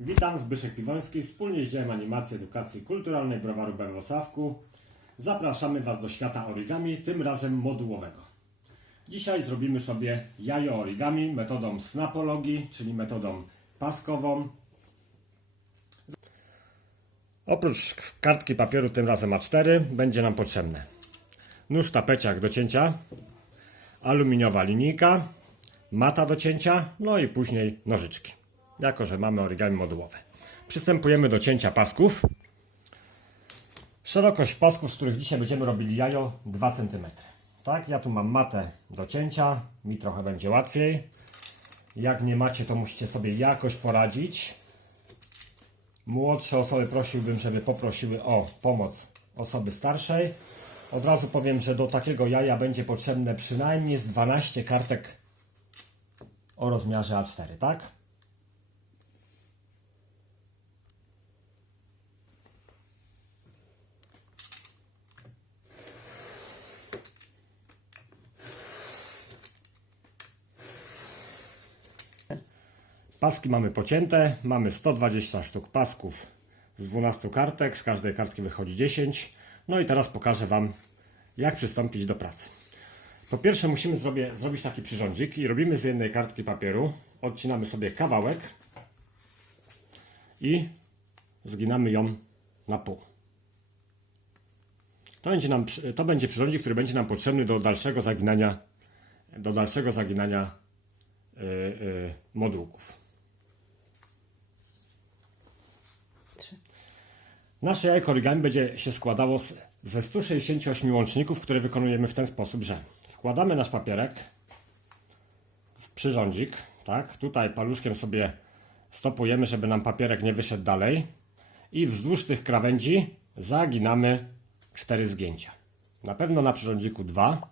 Witam, Zbyszek Piwoński, wspólnie z działem animacji edukacji kulturalnej Browaru we. Zapraszamy Was do świata origami, tym razem modułowego. Dzisiaj zrobimy sobie jajo origami metodą snapologii, czyli metodą paskową. Oprócz kartki papieru, tym razem A4, będzie nam potrzebne nóż tapeciak do cięcia, aluminiowa linijka, mata do cięcia, no i później nożyczki, jako że mamy origami modułowe. Przystępujemy do cięcia pasków. Szerokość pasków, z których dzisiaj będziemy robili jajo, 2 cm. Tak, ja tu mam matę do cięcia, mi trochę będzie łatwiej. Jak nie macie, to musicie sobie jakoś poradzić. Młodsze osoby prosiłbym, żeby poprosiły o pomoc osoby starszej. Od razu powiem, że do takiego jaja będzie potrzebne przynajmniej z 12 kartek o rozmiarze A4, tak? Paski mamy pocięte, mamy 120 sztuk pasków z 12 kartek, z każdej kartki wychodzi 10. No i teraz pokażę Wam, jak przystąpić do pracy. Po pierwsze musimy zrobię, zrobić taki przyrządzik i robimy z jednej kartki papieru, odcinamy sobie kawałek i zginamy ją na pół. To będzie, nam, to będzie przyrządzik, który będzie nam potrzebny do dalszego zaginania, do dalszego zaginania yy, yy, modułków. Nasze jajko origami będzie się składało z, ze 168 łączników, które wykonujemy w ten sposób, że wkładamy nasz papierek w przyrządzik, tak? Tutaj paluszkiem sobie stopujemy, żeby nam papierek nie wyszedł dalej i wzdłuż tych krawędzi zaginamy cztery zgięcia. Na pewno na przyrządziku dwa.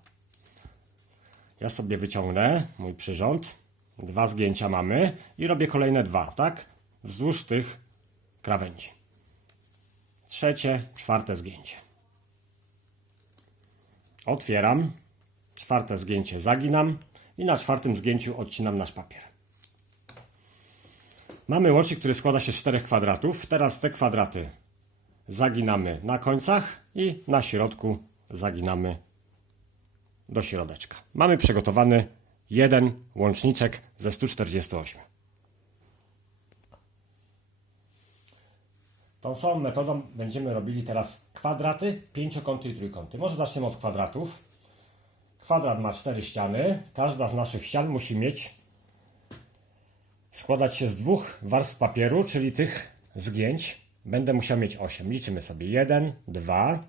Ja sobie wyciągnę mój przyrząd. Dwa zgięcia mamy i robię kolejne dwa, tak? Wzdłuż tych krawędzi trzecie, czwarte zgięcie. Otwieram, czwarte zgięcie zaginam i na czwartym zgięciu odcinam nasz papier. Mamy łącznik, który składa się z czterech kwadratów. Teraz te kwadraty zaginamy na końcach i na środku zaginamy do środeczka. Mamy przygotowany jeden łączniczek ze 148. Tą samą metodą będziemy robili teraz kwadraty, pięciokąty i trójkąty. Może zaczniemy od kwadratów. Kwadrat ma cztery ściany. Każda z naszych ścian musi mieć składać się z dwóch warstw papieru, czyli tych zgięć. Będę musiał mieć 8. Liczymy sobie 1, 2,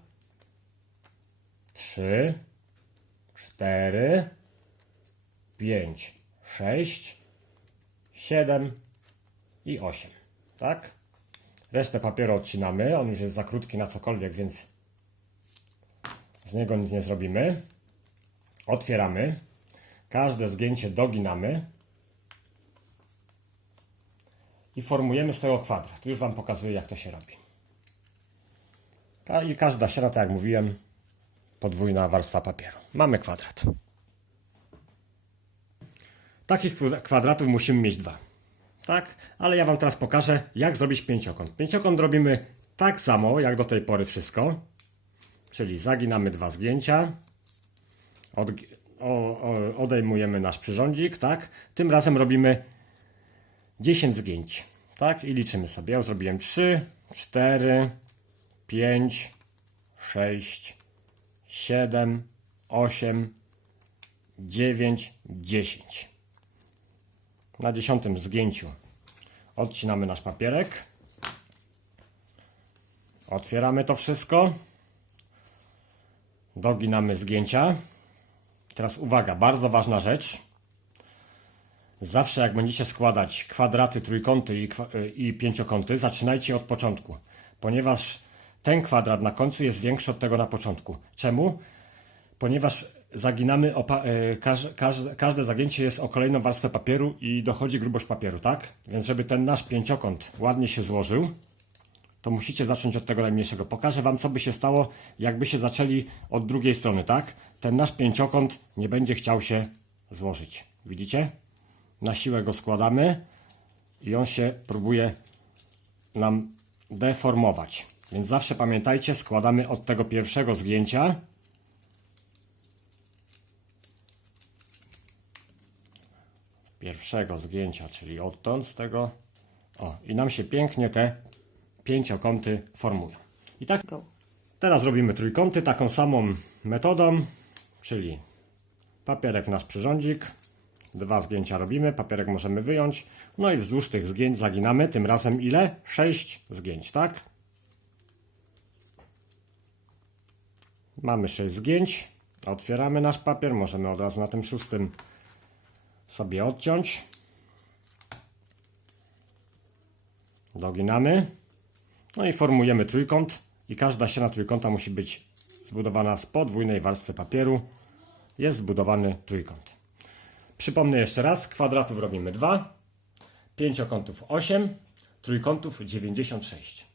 3, 4, 5, 6, 7 i 8. Tak? Resztę papieru odcinamy. On już jest za krótki na cokolwiek, więc z niego nic nie zrobimy. Otwieramy. Każde zgięcie doginamy. I formujemy z tego kwadrat. Już Wam pokazuję, jak to się robi. I każda tak jak mówiłem, podwójna warstwa papieru. Mamy kwadrat. Takich kw- kwadratów musimy mieć dwa. Tak? Ale ja Wam teraz pokażę, jak zrobić pięciokąt. Pięciokąt robimy tak samo, jak do tej pory wszystko. Czyli zaginamy dwa zgięcia. Od, o, o, odejmujemy nasz przyrządzik, tak? Tym razem robimy 10 zgięć, tak? I liczymy sobie. Ja zrobiłem 3, 4, 5, 6, 7, 8, 9, 10. Na dziesiątym zgięciu odcinamy nasz papierek. Otwieramy to wszystko. Doginamy zgięcia. Teraz uwaga, bardzo ważna rzecz. Zawsze jak będziecie składać kwadraty, trójkąty i, i pięciokąty, zaczynajcie od początku, ponieważ ten kwadrat na końcu jest większy od tego na początku. Czemu? Ponieważ zaginamy, e, każ, każ, każde zagięcie jest o kolejną warstwę papieru i dochodzi grubość papieru, tak? Więc żeby ten nasz pięciokąt ładnie się złożył, to musicie zacząć od tego najmniejszego. Pokażę Wam, co by się stało, jakbyście zaczęli od drugiej strony, tak? Ten nasz pięciokąt nie będzie chciał się złożyć. Widzicie? Na siłę go składamy i on się próbuje nam deformować. Więc zawsze pamiętajcie, składamy od tego pierwszego zgięcia. Pierwszego zgięcia, czyli odtąd z tego. O, i nam się pięknie te pięciokąty formują. I tak Go. Teraz robimy trójkąty taką samą metodą, czyli papierek nasz przyrządzik, dwa zgięcia robimy, papierek możemy wyjąć, no i wzdłuż tych zgięć zaginamy, tym razem ile? 6 zgięć, tak? Mamy 6 zgięć, otwieramy nasz papier, możemy od razu na tym szóstym sobie odciąć. Doginamy. No i formujemy trójkąt i każda ściana trójkąta musi być zbudowana z podwójnej warstwy papieru. Jest zbudowany trójkąt. Przypomnę jeszcze raz, kwadratów robimy 2, pięciokątów 8, trójkątów 96.